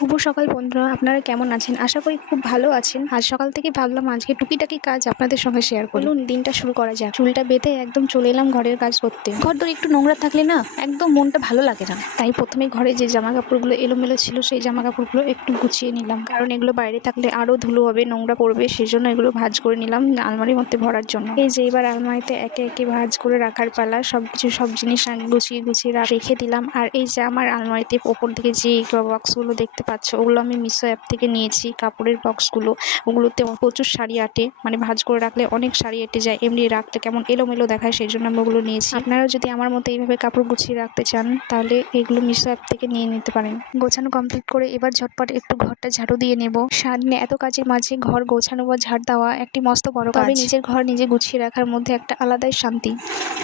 শুভ সকাল বন্ধুরা, আপনারা কেমন আছেন? আশা করি খুব ভালো আছেন। আজ সকাল থেকে ভাবলাম আজকে টুকিটাকি কাজ আপনাদের সঙ্গে শেয়ার করি। চলুন দিনটা শুরু করা যাক। চুলটা বেঁধে একদম চলে এলাম ঘরের কাজ করতে। ঘরদোর একটু নোংরা থাকলে না একদম মনটা ভালো লাগে না। তাই প্রথমে ঘরে যে জামা কাপড়গুলো এলোমেলো ছিল সেই জামা কাপড়গুলো একটু গুছিয়ে নিলাম, কারণ এগুলো বাইরে থাকলে আরো ধুলো হবে, নোংরা পড়বে। সেই জন্য এগুলো ভাঁজ করে নিলাম আলমারির মধ্যে ভরার জন্য। এই যে এবার আলমারিতে একে একে ভাঁজ করে রাখার পালা। সব জিনিস গুছিয়ে গুছিয়ে রেখে দিলাম। আর এই যে আমার আলমারিতে ওপর দিকে যে বক্সগুলো দেখতে পাচ্ছ, ওগুলো আমি মিশো অ্যাপ থেকে নিয়েছি। কাপড়ের বক্সগুলো, ওগুলোতে প্রচুর শাড়ি আটে, মানে ভাঁজ করে রাখলে অনেক শাড়ি এঁটে যায়, এমনি রাখলে কেমন এলোমেলো দেখায়, সেই জন্য আমি ওগুলো নিয়েছি। আপনারা যদি আমার মতো এইভাবে কাপড় গুছিয়ে রাখতে চান তাহলে এগুলো মিশো অ্যাপ থেকে নিয়ে নিতে পারেন। গোছানো কমপ্লিট করে এবার ঝটপট একটু ঘরটা ঝাড়ু দিয়ে নেব। সারাদিনে এত কাজের মাঝে ঘর গোছানো বা ঝাড় দেওয়া একটি মস্ত বড় কাজ। তবে নিজের ঘর নিজে গুছিয়ে রাখার মধ্যে একটা আলাদাই শান্তি।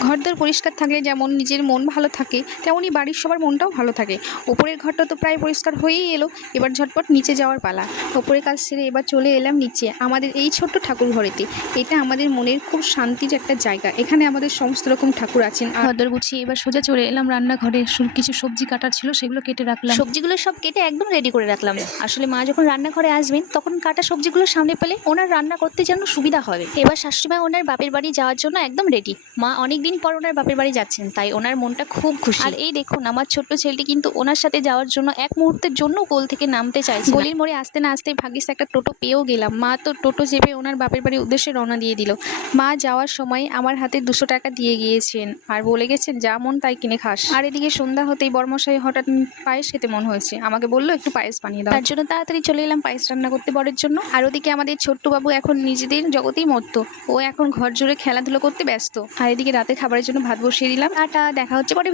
ঘরদোর পরিষ্কার থাকলে যেমন নিজের মন ভালো থাকে, তেমনই বাড়ির সবার মনটাও ভালো থাকে। ওপরের ঘরটা তো প্রায় পরিষ্কার হয়েই এলো, এবার ঝটপট নিচে যাওয়ার পালা। ওপরের কাজ সেরে এবার চলে এলাম নিচে, আমাদের এই ছোট্ট ঠাকুর ঘরেতে। এটা আমাদের মনের খুব শান্তির একটা জায়গা। এখানে আমাদের সমস্ত রকম ঠাকুর আছেন। ঘরদোর গুছিয়ে এবার সোজা চলে এলাম রান্নাঘরে। কিছু সবজি কাটার ছিল, সেগুলো কেটে রাখলাম। সবজিগুলো সব কেটে একদম রেডি করে রাখলাম। আসলে মা যখন রান্নাঘরে আসবেন তখন কাটা সবজিগুলো সামনে পেলে ওনার রান্না করতে যেন সুবিধা হবে। এবার শাশুড়িমা ওনার বাপের বাড়ি যাওয়ার জন্য একদম রেডি। মা অনেকদিন পর ওনার বাপের বাড়ি যাচ্ছেন, তাই ওনার মনটা খুব খুশি। আর এই দেখুন, আমার ছোট্ট ছেলেটি কিন্তু ওনার সাথে যাওয়ার জন্য এক মুহূর্তের জন্য কোল থেকে নামতে চাইছে। গলির মোড়ে আসতে না আসতে ভাগ্যিস একটা টোটো পেয়েও গেলাম। মা তো টোটো চেপে ওনার বাপের বাড়ির উদ্দেশ্যে রওনা দিয়ে দিল। মা যাওয়ার সময় আমার হাতে 200 টাকা দিয়ে গিয়েছেন আর বলে গেছেন, যা মন তাই কিনে খাস। আর এদিকে সন্ধ্যা হতেই বর্মশাই হঠাৎ পায়েস খেতে মন হয়েছে, আমাকে বললো একটু পায়েস বানিয়ে দাও। তার জন্য তাড়াতাড়ি চলে এলাম পায়েস রান্না করতে বরের জন্য। আর ওদিকে আমাদের ছোট্ট বাবু এখন নিজেদের জগতেই মত্ত, ও এখন ঘর জুড়ে খেলাধুলো করতে ব্যস্ত। আর এদিকে রাতে খাবারের জন্য ভাত বসিয়ে দিলাম। দেখা হচ্ছে পরে।